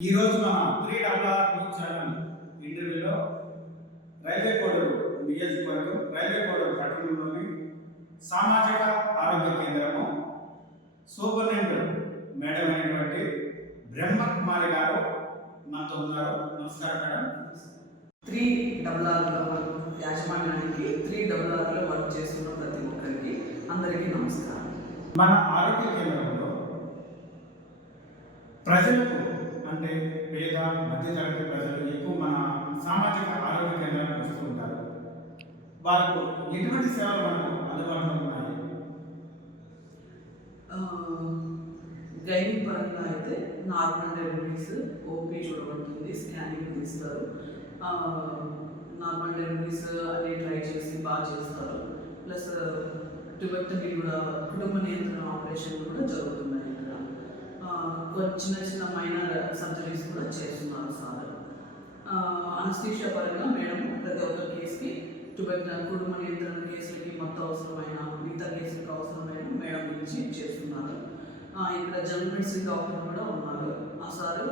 ఈ రోజు మన 3RR న్యూస్ ఛానల్ ఇంటర్వ్యూలో రైల్వే కోడూరు నియోజకవర్గం రైల్వే కోడూరు పట్టణంలోని సామాజిక ఆరోగ్య కేంద్రము సూపరింటెండెంట్ మేడం అయినటువంటి బ్రహ్మకుమారి గారు మనతో ఉన్నారు. నమస్కారం మేడం. 3RRలో యాజమాన్యానికి 3RRలో వర్క్ చేస్తున్న ప్రతి ఒక్కరికి అందరికీ నమస్కారం. మన ఆరోగ్య కేంద్రంలో ప్రజలకు అంటే పేద మధ్యతరగతి ప్రజలు ఎక్కువ మన సామాజిక ఆరోగ్య కేంద్రానికి వస్తూ ఉంటారు. వారికి ఎటువంటి సేవలు మనకు అందుబాటులో ఉన్నాయి? గైనింగ్ పరంగా అయితే నార్మల్ డెలివరీస్ ఓపీ చూడబడుతుంది, స్కానింగ్ తీస్తారు, నార్మల్ డెలివరీస్ అన్ని ట్రై చేసి బాగా చేస్తారు. ప్లస్ ట్యూబెక్టమీ కూడా, కుటుంబ నియంత్రణ ఆపరేషన్ కూడా జరుగుతున్నాయి. చిన్న చిన్న మైనర్ సర్జరీస్ కూడా చేస్తున్నారు సార్. అనస్థీషియా పరంగా మేడం ప్రతి ఒక్క కేసుకి కుటుంబ నియంత్రణ కేసులకి మొత్తం అవసరమైన మిగతా కేసులకు అవసరమైన మేడం నుంచి చేస్తున్నారు. ఇక్కడ జనరల్ మెడిసిన్ డాక్టర్ కూడా ఉన్నారు. ఆ సారు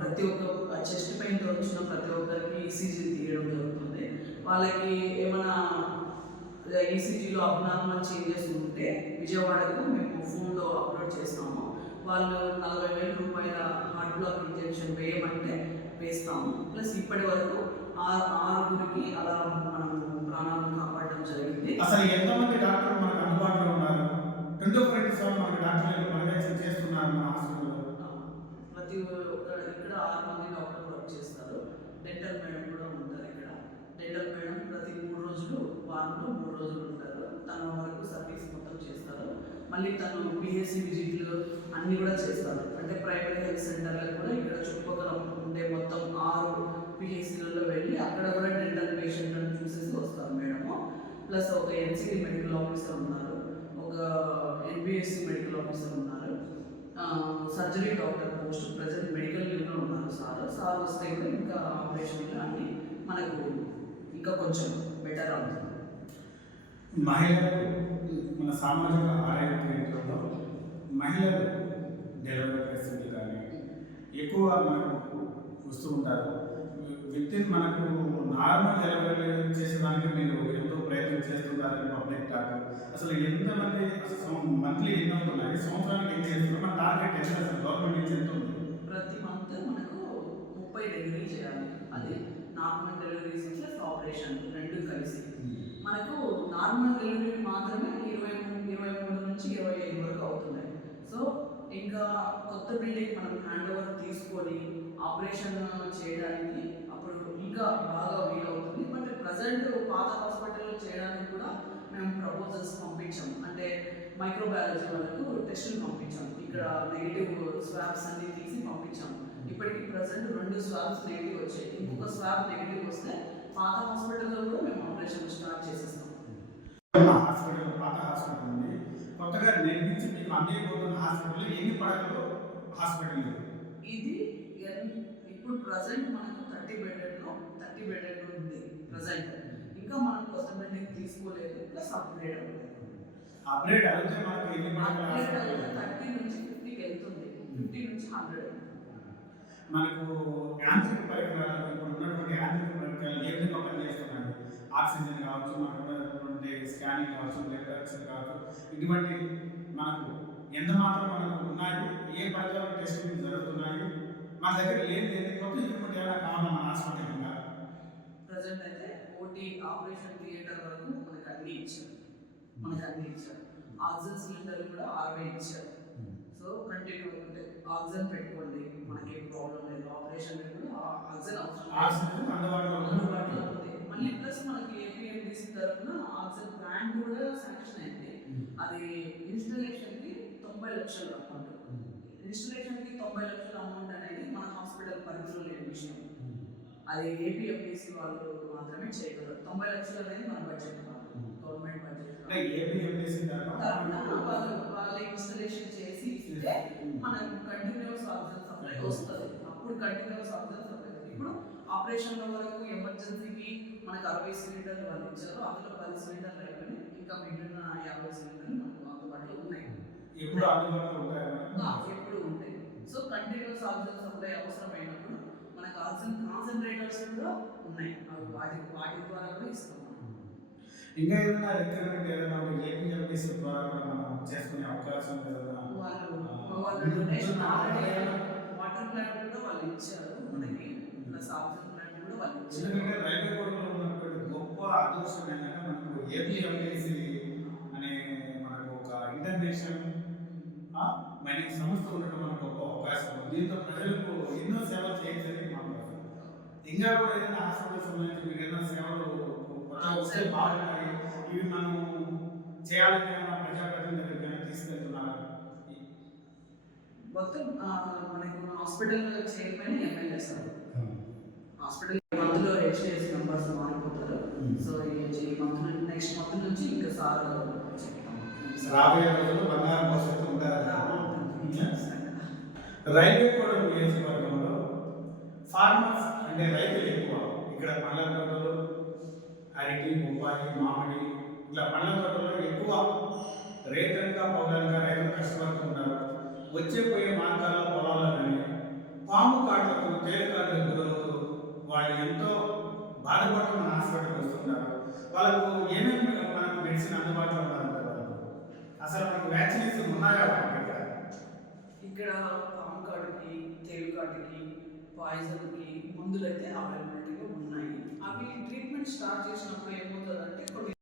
ప్రతి ఒక్క చెస్ట్ పెయిన్తో వచ్చిన ప్రతి ఒక్కరికి ఈసీజీ తీయడం జరుగుతుంది. వాళ్ళకి ఏమైనా ఈసీజీలో అబ్నార్మల్ చేంజెస్ ఉంటే విజయవాడకు మేము ఫోన్లో అప్లోడ్ చేస్తాము. వాళ్ళు 40,000 రూపాయల హార్ట్ బ్లాక్ ఇంజెక్షన్ వేయమంటే వేస్తాము. ప్లస్ ఇప్పటి వరకు 6 అలా మనం ప్రాణాలను కాపాడడం జరిగింది. అసలు ఎంతమంది డాక్టర్లు మనకు అందుబాటులో ఉన్నారు? 24/7 మనకు డాక్టర్లు పర్యవేక్షణ చేస్తున్నారు మన హాస్పిటల్లో. ప్రతి ఇక్కడ 6 మంది డాక్టర్లు వర్క్ చేస్తారు. డెంటల్ మేడం కూడా ఉంటారు ఇక్కడ. డెంటల్ మేడం ప్రతి 3 రోజులు వారంలో 3 రోజులు ఉంటారు. తన వరకు సర్వీస్ మొత్తం చేస్తారు. మళ్ళీ తను పిహెచ్సి విజిట్లు అన్నీ కూడా చేస్తారు. అంటే ప్రైవేట్ హెల్త్ సెంటర్లకు కూడా ఇక్కడ చుట్టుపక్కల ఉండే మొత్తం 6 పిహెచ్సిలలో వెళ్ళి అక్కడ కూడా డెంటల్ పేషెంట్లను చూసేసి వస్తారు మేడము. ప్లస్ ఒక ఎన్సిడి మెడికల్ ఆఫీసర్ ఉన్నారు, ఒక ఎన్బిఎస్సి మెడికల్ ఆఫీసర్ ఉన్నారు, surgery doctor post present medical లీవ్లో ఉన్నారు సార్ వస్తే కూడా ఇంకా ఆపరేషన్లు అన్నీ మనకు ఇంకా కొంచెం బెటర్ అవుతుంది. మహిళలకు మన సామాజిక ఆరోగ్య కేంద్రంలో మహిళలు డెలివరీ పేషెంట్లు కానీ ఎక్కువ మనకు వస్తూ ఉంటారు. వితిన్ మనకు నార్మల్ డెలివరీ చేసేదానికి మీరు ఎంతో ప్రయత్నం చేస్తుంటారని పబ్లిక్ టాక్. అసలు ఎంతమంది మంత్లీ ఎన్ని అవుతున్నాయి, సంవత్సరానికి ఏం చేస్తున్నారు, మన టార్గెట్ ఎంత, అసలు గవర్నమెంట్ నుంచి ఎంత ఉంది? ప్రతి మంత్ మనకు 30 డెలివరీ చేయాలి. అది నార్మల్ డెలివరీస్ ప్లస్ ఆపరేషన్ రెండు కలిసి. మనకు నార్మల్ డెలివరీ మాత్రమే 23 నుంచి 25 వరకు అవుతున్నాయి. సో ఇంకా కొత్త బిల్డింగ్ మనం హ్యాండ్ ఓవర్ తీసుకొని ఆపరేషన్ చేయడానికి అప్పుడు ఇంకా బాగా వీలవుతుంది. బట్ ప్రజెంట్ పాత హాస్పిటల్లో చేయడానికి కూడా మేము ప్రపోజల్స్ పంపించాం. అంటే మైక్రోబయాలజీ వాళ్ళకు టెస్టులు పంపించాం. ఇక్కడ నెగిటివ్ స్వాబ్స్ అన్ని తీసి పంపించాం. ఇప్పటికి ప్రజెంట్ 2 స్వాబ్స్ నెగిటివ్ వచ్చాయి. ఇంకొక స్వాబ్ నెగిటివ్ వస్తే పాత హాస్పిటల్లో కూడా మేము ఆపరేషన్ స్టార్ట్ చేసేస్తాం. హాస్పిటల్ పాత హాస్పిటల్ ఉంది, కొత్తగా నిర్మించి మీకు అందిపోతున్న హాస్పిటల్ ఎన్ని పడకలు హాస్పిటల్ ఇది ఇప్పుడు ప్రజెంట్ మనకు 30 బెడెడ్ ఉంది ప్రజెంట్. ఇంకా మనం కొత్త బిల్డింగ్ తీసుకోలేదు, ప్లస్ అప్గ్రేడ్ అయితే మనకు ఎన్ని పడకలు? 30 నుంచి 50కి వెళ్తుంది, 50 నుంచి 100. మనకు యాంత్రిక పరికరాలు ఇప్పుడు ఉన్నటువంటి యాంత్రిక పరికరాలు ఏ విధంగా పనిచేస్తున్నాయి? ఆక్సిజన్ కావచ్చు, మనకు ఉన్నటువంటి స్కానింగ్ కావచ్చు, బ్లడ్ ప్రెషర్ కావచ్చు, ఇటువంటి మనకు ఎంత మాత్రం మనకు ఉన్నాయి, ఏ పరికరాలు టెస్టింగ్ జరుగుతున్నాయి, మన దగ్గర లేదు కొత్త ఎక్విప్మెంట్ ఏమైనా కావాలా మన హాస్పిటల్? ప్రజెంట్ అయితే ఓటీ ఆపరేషన్ థియేటర్ వరకు మనకు అన్ని ఇచ్చారు. ఆక్సిజన్ సిలిండర్ కూడా 60 ఇచ్చారు. సో కంటిన్యూ అంటే ఆక్సిజన్ పెట్టుకోండి, మనకి ఏం ప్రాబ్లం లేదు. ఆపరేషన్ కూడా ఆక్సిజన్ అవసరం అందుబాటులో ఉంది. మళ్ళీ ప్లస్ మనకి ఏపీఎండిసి తరఫున ఆక్సిజన్ ప్లాంట్ కూడా శాంక్షన్ అయింది. అది ఇన్స్టలేషన్కి 90 లక్షలు అమౌంట్. ఇన్స్టలేషన్కి 90 లక్షల అమౌంట్ అనేది మన హాస్పిటల్ పరిధిలో లేని విషయం. అది ఏపీఎండిసి వాళ్ళు మాత్రమే చేయగలరు. 90 లక్షలు అనేది మన బడ్జెట్, గవర్నమెంట్ బడ్జెట్. వాళ్ళు ఇన్స్టలేషన్ చేసి ఇస్తే మనకు కంటిన్యూస్ ఆక్సిజన్ సప్లై వస్తుంది. అప్పుడు కంటిన్యూస్ ఆక్సిజన్ సప్లై. ఇప్పుడు ఆపరేషన్ల వరకు ఎమర్జెన్సీకి మనకు 60 సిలిండర్లు వాళ్ళు ఇచ్చారు. అందులో 10 సిలిండర్లు అయిపోయినాయి. ఇంకా మిగిలిన 50 సిలిండర్లు మనకు అందుబాటులో ఉన్నాయి. ఎప్పుడు అందుబాటులో ఉంటాయి? ఎప్పుడు ఉంటాయి. సో కంటిన్యూస్ ఆక్సిజన్ సప్లై అవసరమైనప్పుడు మనకు ఆక్సిజన్ కాన్సన్ట్రేటర్స్ కూడా ఉన్నాయి, అవి వాటి ద్వారా కూడా ఇస్తాం మనం. ఇంకా ఏదైనా రిక్రూట్మెంట్ ఏదైనా ఏపీఎంపీసీ ద్వారా కూడా మనం చేసుకునే అవకాశం ఏదైనా వాళ్ళు డొనేషన్ ఆల్రెడీ వాటర్ ప్లాంట్ కూడా వాళ్ళు ఇచ్చారు మనకి, ప్లస్ ఆక్సిజన్ ప్లాంట్ కూడా వాళ్ళు ఇచ్చారు. ఎందుకంటే రైల్వే కోడ్లో ఉన్నటువంటి గొప్ప అదృష్టం ఏంటంటే మనకు ఏపీఎంపీసీ అనే మనకు ఒక ఇంటర్నేషనల్ మైనింగ్ సంస్థ ఉండడం మనకు ఒక అవకాశం ఉంది. దీంతో ప్రజలకు ఎన్నో సేవలు చేయొచ్చని మాకు ఇంకా కూడా ఏదైనా హాస్పిటల్ సంబంధించి మీరు ఏదైనా సేవలు వస్తే బాగుంటాయి, ఇవి మనం చేయాలని ప్రజాప్రతినిధుల దగ్గర తీసుకెళ్తున్నారు. మొత్తం మనకు hospital chairman MLA sir, hospital మంత్లో హెచ్డిఎస్ మెంబర్స్ మారిపోతారు. సో ఈ మంత్ నెక్స్ట్ మంత్ నుంచి ఇంకా సార్ రాబోయే రోజుల్లో బంగారం భవిష్యత్తు ఉంటారు. రైల్వే కోడ్ నియోజకవర్గంలో ఫార్మర్స్ అంటే రైతులు ఎక్కువ. ఇక్కడ పండ్ల తోటలు, అరటి, బొప్పాయి, మామిడి ఇట్లా పండ్ల తోటలో ఎక్కువ రైతులుగా పౌరులుగా రైతులు కష్టపడుతుంటారు. వచ్చే పోయే మార్గాల్లో పొలాల్లో కానీ పాము కాట్లకు, తేలికాట్లకు గురవుతూ వాళ్ళు ఎంతో బాధపడుతూ మన హాస్పిటల్కి వస్తుంటారు. వాళ్ళకు ఏమేమి మనకు మెడిసిన్ అందుబాటులో ఉండాలంటే వాళ్ళకు అసలు మనకు వ్యాక్సినేషన్ ఉన్నాయా ఇక్కడ పాము కాటుకి, తేలికాటికి, పాయిజన్కి మందులు అయితే అవైలబిలిటీగా ఉన్నాయి. అవి ట్రీట్మెంట్ స్టార్ట్ చేసినప్పుడు ఏమవుతుందంటే కొన్ని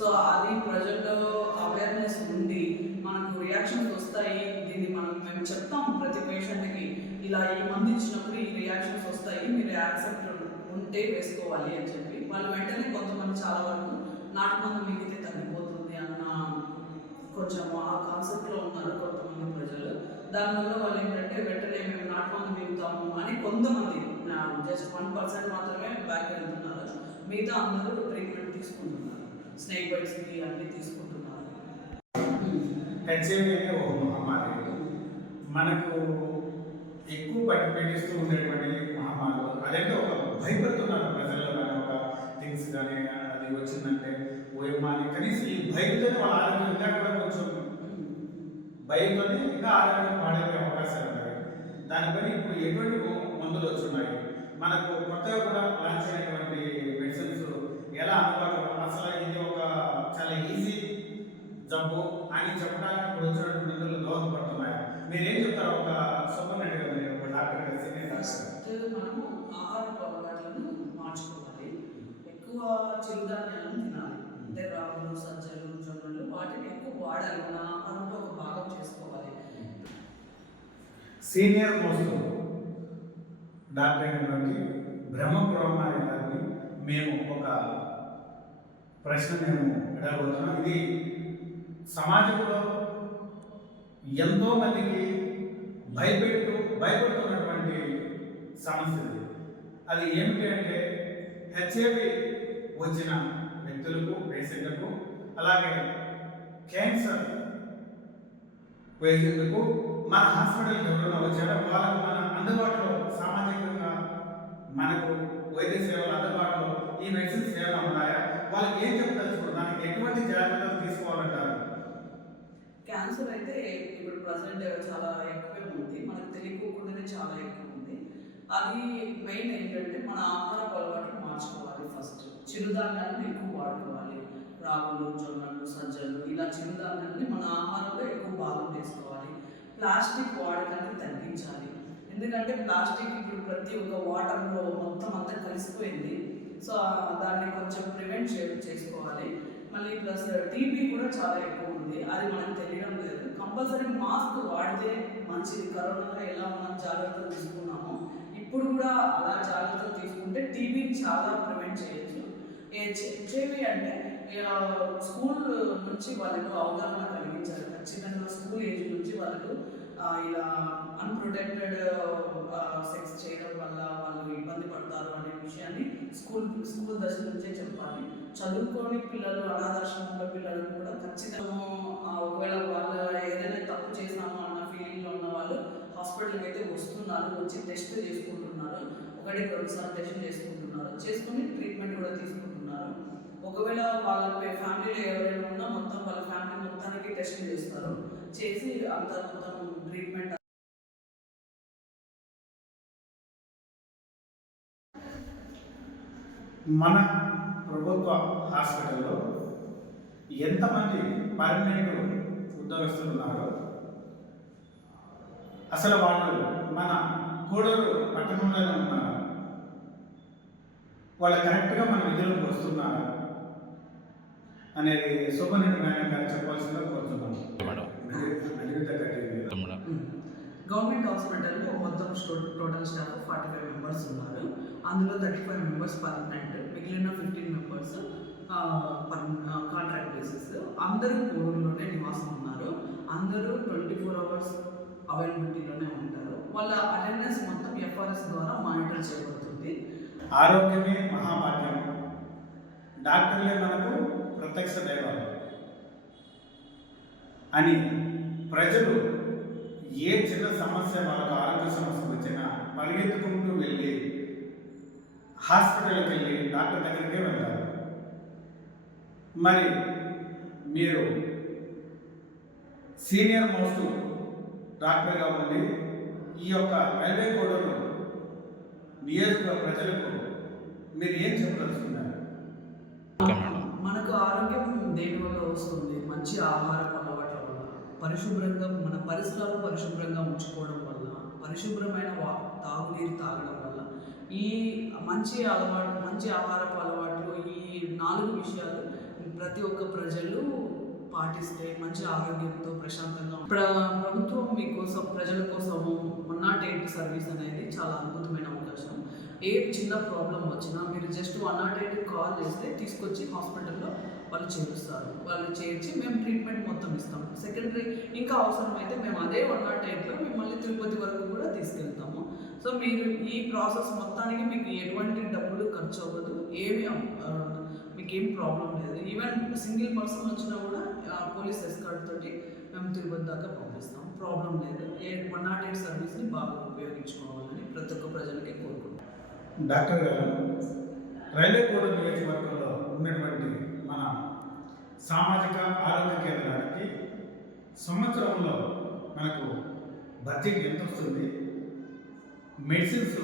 సో అది ప్రజల్లో అవేర్నెస్ ఉంది, మనకు రియాక్షన్స్ వస్తాయి, దీన్ని మేము చెప్తాం ప్రతి పేషెంట్కి ఇలా ఈ మందు ఇచ్చినప్పుడు ఈ రియాక్షన్స్ వస్తాయి, మీరు యాక్సెప్ట్ ఉంటే వేసుకోవాలి అని చెప్పి వాళ్ళు వెంటనే కొంతమంది చాలా వరకు నాటు మందు మిగితే తగ్గిపోతుంది అన్న కొంచెం ఆ కాన్సెప్ట్లో ఉన్నారు కొంతమంది ప్రజలు. దానివల్ల వాళ్ళు ఏంటంటే వెంటనే మేము నాటు మందు మిగుతాము అని కొంతమంది జస్ట్ 1% మాత్రమే బ్యాక్ వెళ్తున్నారు, మిగతా అందరూ ట్రీట్మెంట్ తీసుకుంటున్నారు, స్నేక్ బైట్స్కి అన్నీ తీసుకుంటున్నారు. హెచ్ఐవి అనే ఒక మహమ్మారి మనకు ఎక్కువ పట్టిస్తూ ఉండేటువంటి మహమ్మారులు. అదంటే ఒక భయపడుతున్నారు ప్రజల్లో కానీ ఒక థింగ్స్ కానీ అది వచ్చిందంటే ఓయమ్మా అని కనీసం ఈ భయంతో వాళ్ళ ఆరోగ్యం ఇంకా కూడా కొంచెం భయంతో ఇంకా ఆరోగ్యం పాడే అవకాశాలు ఉన్నాయి. దానిపైన ఇప్పుడు ఎటువంటి మందులు వచ్చున్నాయి, మనకు కొత్తగా కూడా లాంచ్ అయినటువంటి మెడిసిన్స్ ఎలా అందుబాటులో, అసలు ఇది ఒక చాలా ఈజీ జబ్బు అని చెప్పడానికి ఇప్పుడు వచ్చినటువంటి మందులు దోహదపడుతున్నాయి. మీరేం చెప్తారు ఒక సూపరింటెండెంట్గా, మీరు ఒక డాక్టర్ సీనియర్ డాక్టర్? మనము ఆహార అలవాట్లను మార్చుకోవాలి, ఎక్కువ చిరుధాన్యాలను తినాలి, అంటే రాగులు, సజ్జలు, జొన్నలు వాటిని ఎక్కువ వాడాలి, మన ఆహారంలో ఒక భాగం చేసుకోవాలి. సీనియర్ మోస్ట్ డాక్టర్ అయినటువంటి బ్రహ్మపురమ్మారి గారిని మేము ఒక ప్రశ్న అడగబోతున్నాం. ఇది సమాజంలో ఎంతో మందికి భయపడుతున్నటువంటి సమస్య. అది ఏమిటి అంటే హెచ్ఐవి వచ్చిన వ్యక్తులకు, పేషెంట్లకు, అలాగే క్యాన్సర్ పేషెంట్లకు మన హాస్పిటల్కి ఎవరైనా వచ్చారో వాళ్ళకు మన అందుబాటులో సామాజికంగా మనకు వైద్య సేవలు అందుబాటులో ఈ మెడిసిన్స్ సేవలు ఉన్నాయా, వాళ్ళకి ఏం చెప్తారు, దానికి ఎటువంటి జాగ్రత్తలు తీసుకోవాలంటారు? క్యాన్సర్ అయితే ఇప్పుడు ప్రజెంట్ చాలా ఎక్కువే ఉంది, మనకు తెలియకోకుండానే చాలా ఎక్కువ ఉంది. అది మెయిన్ ఏంటంటే మన ఆహార అలవాట్లు మార్చుకోవాలి. ఫస్ట్ చిరుధాన్యాలను ఎక్కువ వాడుకోవాలి, రాగులు, జొన్నలు, సజ్జలు ఇలా చిరుధాన్యాన్ని మన ఆహారంలో ఎక్కువ భాగం చేసుకోవాలి. ప్లాస్టిక్ వాడకాన్ని తగ్గించాలి, ఎందుకంటే ప్లాస్టిక్ ఇప్పుడు ప్రతి ఒక్క వాటర్లో మొత్తం అంతా కలిసిపోయింది. సో దాన్ని కొంచెం ప్రివెంట్ చేసుకోవాలి. మళ్ళీ ప్లస్ టీబీ కూడా చాలా ఎక్కువ ఉంది, అది మనకు తెలియడం లేదు. కంపల్సరీ మాస్క్ వాడితే మంచిది. కరోనాలో ఎలా మనం జాగ్రత్తలు తీసుకున్నామో ఇప్పుడు కూడా అలా జాగ్రత్తలు తీసుకుంటే టీబీని చాలా ప్రివెంట్ చేయొచ్చు. హెచ్ఐవి అంటే స్కూల్ నుంచి వాళ్ళకు అవగాహన కలిగించాలి. ఖచ్చితంగా స్కూల్ ఏజ్ నుంచి వాళ్ళకు ఇలా అన్ప్రొటెక్టెడ్ సెక్స్ చేయడం వల్ల వాళ్ళు ఇబ్బంది పడతారు అనే విషయాన్ని స్కూల్ దశ నుంచే చెప్పాలి. చదువుకోని పిల్లలు, అనాథాశ్రమంలో పిల్లలు కూడా ఖచ్చితంగా ఒకవేళ వాళ్ళు ఏదైనా తప్పు చేసినామో అన్న ఫీలింగ్లో ఉన్న వాళ్ళు హాస్పిటల్కి అయితే వస్తున్నారు, వచ్చి టెస్ట్ చేసుకుంటున్నారు, 1-2 సార్లు టెస్ట్ చేసుకుని ట్రీట్మెంట్ కూడా తీసుకుంటున్నారు. ఒకవేళ వాళ్ళ ఫ్యామిలీలో ఎవరైనా ఉన్నా మొత్తం వాళ్ళ ఫ్యామిలీ మొత్తానికి టెస్ట్ చేస్తారు, చేసి అంత మొత్తం ట్రీట్మెంట్ మన ప్రభుత్వ హాస్పిటల్లో ఎంతమంది పర్మనెంట్ ఉద్యోగస్తులు ఉన్నారో, అసలు వాళ్ళు మన కోడూరు పట్టణంలోనే ఉన్నారా, వాళ్ళు కరెక్ట్గా మన విధులకు వస్తున్నారా అనేది సూపరింటెండెంట్ మేడం గారు చెప్పాల్సిందిగా కోరుతున్నాను. గవర్నమెంట్ హాస్పిటల్లో మొత్తం టోటల్ స్టాఫ్ 45 మెంబర్స్ ఉన్నారు. అందులో 35 మెంబర్స్ పర్మనెంట్, మిగిలిన 15 మెంబర్స్ కాంట్రాక్ట్ బేసిస్. అందరూ కోడూరులోనే నివాసం ఉన్నారు. అందరూ 24 అవర్స్ అవైలబిలిటీలోనే ఉంటారు. వాళ్ళ అటెండెన్స్ మొత్తం ఎఫ్ఆర్ఎస్ ద్వారా మానిటర్ చేయబడుతుంది. ఆరోగ్యమే మహాభాగ్యం, డాక్టర్లే మనకు ప్రత్యక్ష దైవాలు అని ప్రజలు ఏ చిన్న సమస్య, వాళ్ళకు ఆరోగ్య సమస్య వచ్చినా పరిగెత్తుకుంటూ వెళ్ళి హాస్పిటల్కి వెళ్ళి డాక్టర్ దగ్గరికే వెళ్తారు. మరి మీరు సీనియర్ మోస్ట్ డాక్టర్గా ఉండి ఈ యొక్క రైల్వే కోడూరు నియోజకవర్గ ప్రజలకు మీరు ఏం చెప్పదలుచుకున్నారు? మనకు ఆరోగ్యం దేని వల్ల వస్తుంది? మంచి ఆహారపు అలవాట్ల వల్ల, పరిశుభ్రంగా మన పరిసరాలు పరిశుభ్రంగా ఉంచుకోవడం వల్ల, పరిశుభ్రమైన తాగునీరు తాగడం వల్ల, ఈ మంచి ఆహారపు అలవాట్లు, ఈ 4 విషయాలు ప్రతి ఒక్క ప్రజలు పాటిస్తే మంచి ఆరోగ్యంతో ప్రశాంతంగా ప్రభుత్వం మీకోసం, ప్రజల కోసము 108 సర్వీస్ అనేది చాలా అద్భుతమైన అవకాశం. ఏ చిన్న ప్రాబ్లం వచ్చినా మీరు జస్ట్ 108 కాల్ చేస్తే తీసుకొచ్చి హాస్పిటల్లో వాళ్ళు చేరుస్తారు. వాళ్ళు చేర్చి మేము ట్రీట్మెంట్ మొత్తం ఇస్తాం. సెకండరీ ఇంకా అవసరమైతే మేము అదే 108లో మిమ్మల్ని తిరుపతి వరకు కూడా తీసుకెళ్తాము. సో మీరు ఈ ప్రాసెస్ మొత్తానికి మీకు ఎటువంటి డబ్బులు ఖర్చు అవ్వదు, మీకేం ప్రాబ్లం లేదు. ఈవెన్ సింగిల్ పర్సన్ వచ్చినా కూడా పోలీస్ ఎస్కార్ట్ తోటి మేము తిరుపతి దాకా పంపిస్తాం, ప్రాబ్లం లేదు. 108 సర్వీస్ని బాగా ఉపయోగించుకోవాలని ప్రతి ఒక్క ప్రజలకి కోరుకుంటాం. డాక్టర్ గారు, రైల్వే కోడూరు నియోజకవర్గంలో ఉన్నటువంటి మన సామాజిక ఆరోగ్య కేంద్రానికి సంవత్సరంలో మనకు బడ్జెట్ ఎంత వస్తుంది? మెడిసిన్స్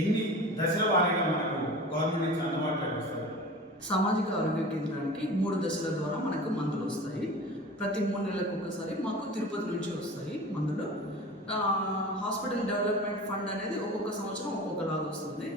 ఎన్ని దశల వారీగా మనకు గవర్నమెంట్ నుంచి అందుబాటులోకి వస్తుంది? సామాజిక ఆరోగ్య కేంద్రానికి 3 దశల ద్వారా మనకు మందులు వస్తాయి. ప్రతి 3 నెలలకు ఒకసారి మాకు తిరుపతి నుంచి వస్తాయి మందులు. హాస్పిటల్ డెవలప్మెంట్ ఫండ్ అనేది ఒక్కొక్క సంవత్సరం ఒక్కొక్కలాగా వస్తుంది.